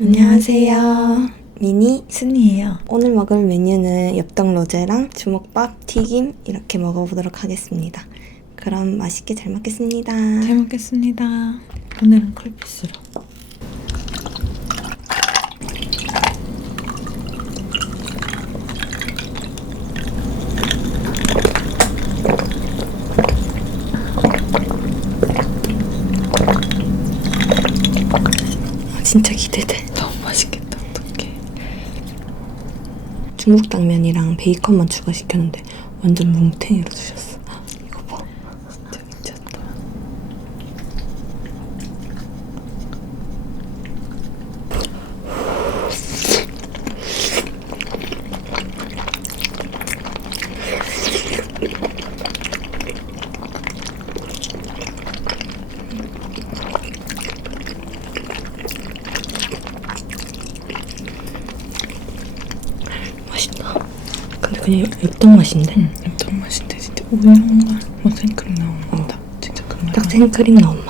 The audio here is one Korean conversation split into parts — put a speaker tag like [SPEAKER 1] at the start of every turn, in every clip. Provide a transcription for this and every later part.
[SPEAKER 1] 안녕하세요. 미니.
[SPEAKER 2] 순이에요.
[SPEAKER 1] 오늘 먹을 메뉴는 엽떡 로제랑 주먹밥, 튀김 이렇게 먹어보도록 하겠습니다. 그럼 맛있게 잘 먹겠습니다.
[SPEAKER 2] 잘 먹겠습니다. 오늘은 콜피스로.
[SPEAKER 1] 아, 진짜 기대돼.
[SPEAKER 2] 너무 맛있겠다. 어떡해.
[SPEAKER 1] 중국 당면이랑 베이컨만 추가시켰는데 완전 뭉탱이로 주셨어. 이 맛있다. 근데 그냥 엽떡 맛인데?
[SPEAKER 2] 응, 엄청 맛있대. 진짜 우유랑 뭐 생크림 나온다. 진짜 그 말.
[SPEAKER 1] 딱 생크림 맛.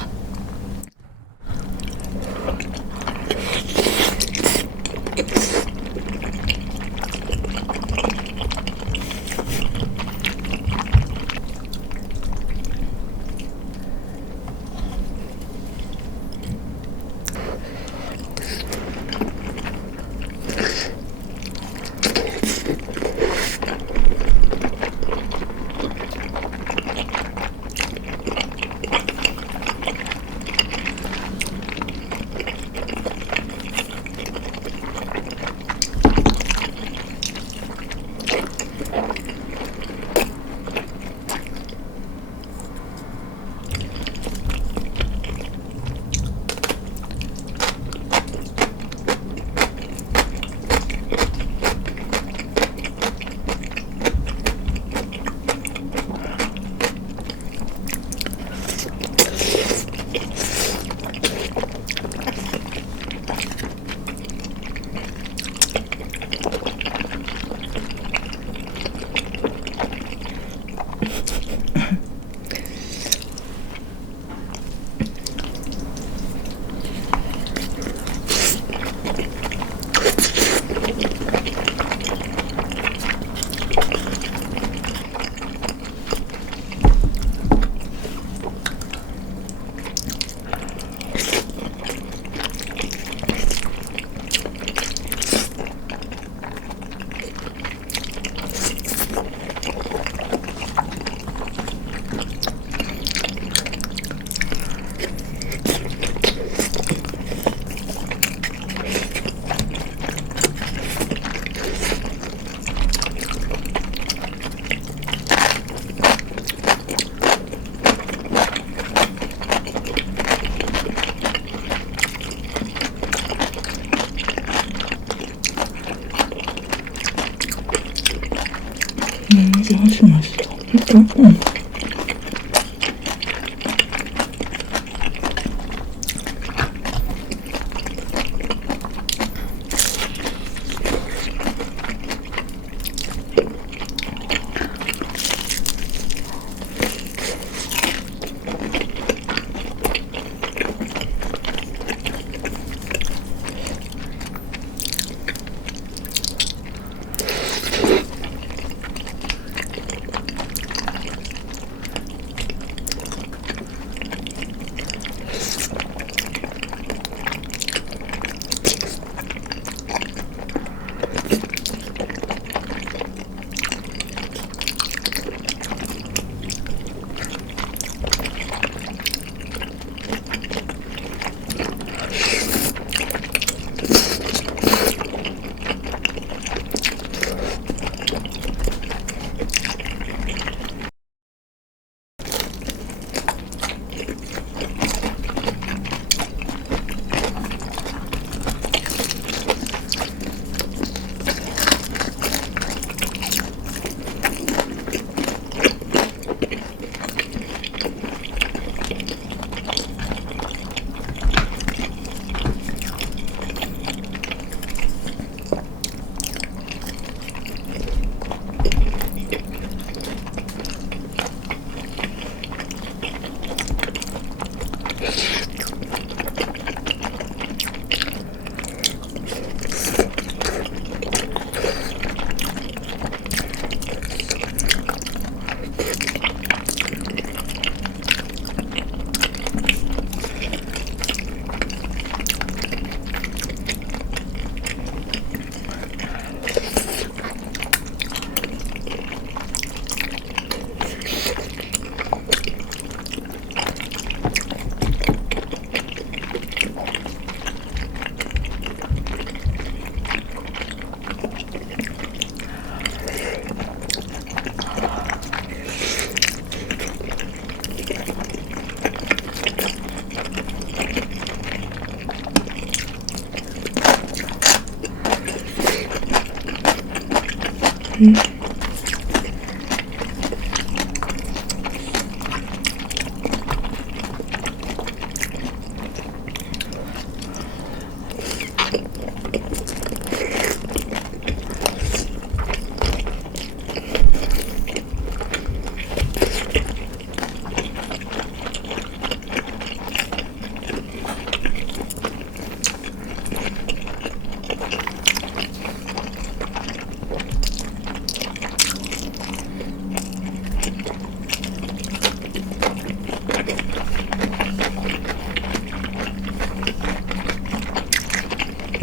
[SPEAKER 2] Sí.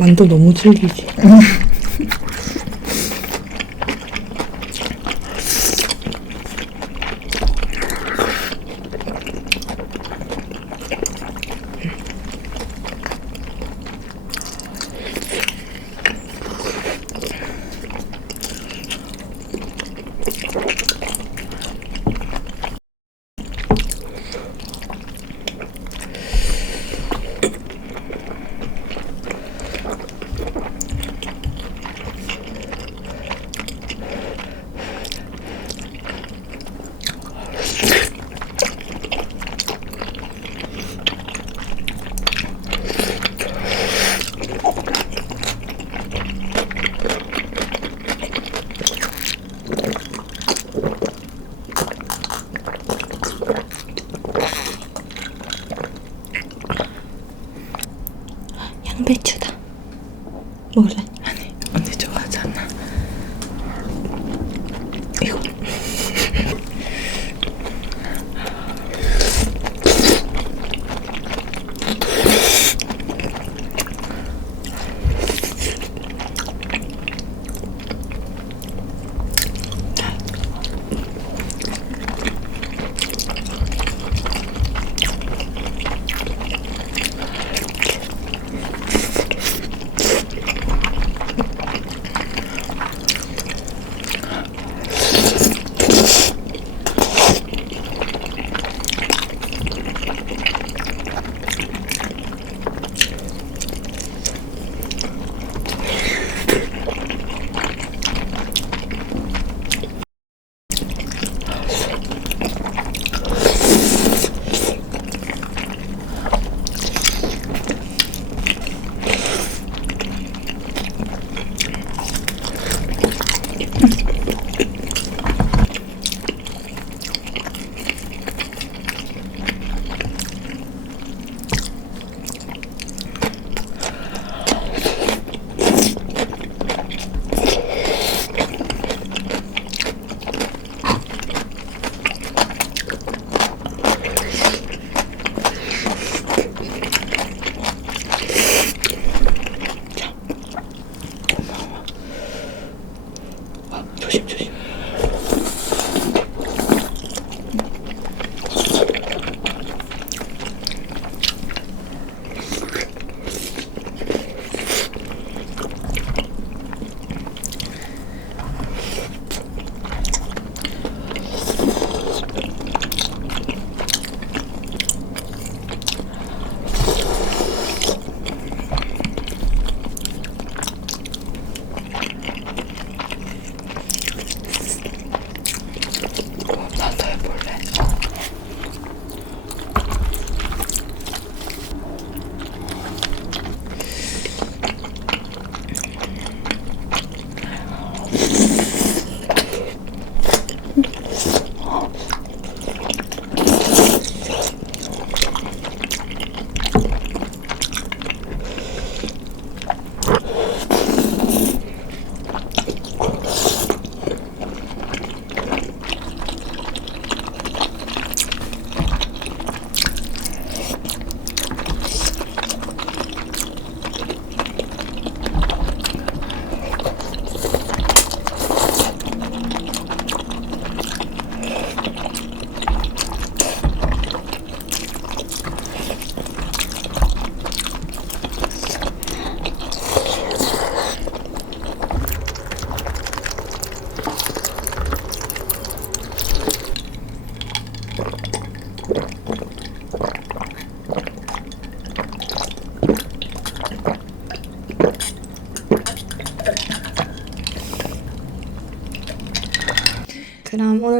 [SPEAKER 1] 만두 너무 질기지.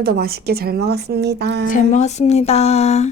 [SPEAKER 1] 오늘도 맛있게 잘 먹었습니다.
[SPEAKER 2] 잘 먹었습니다.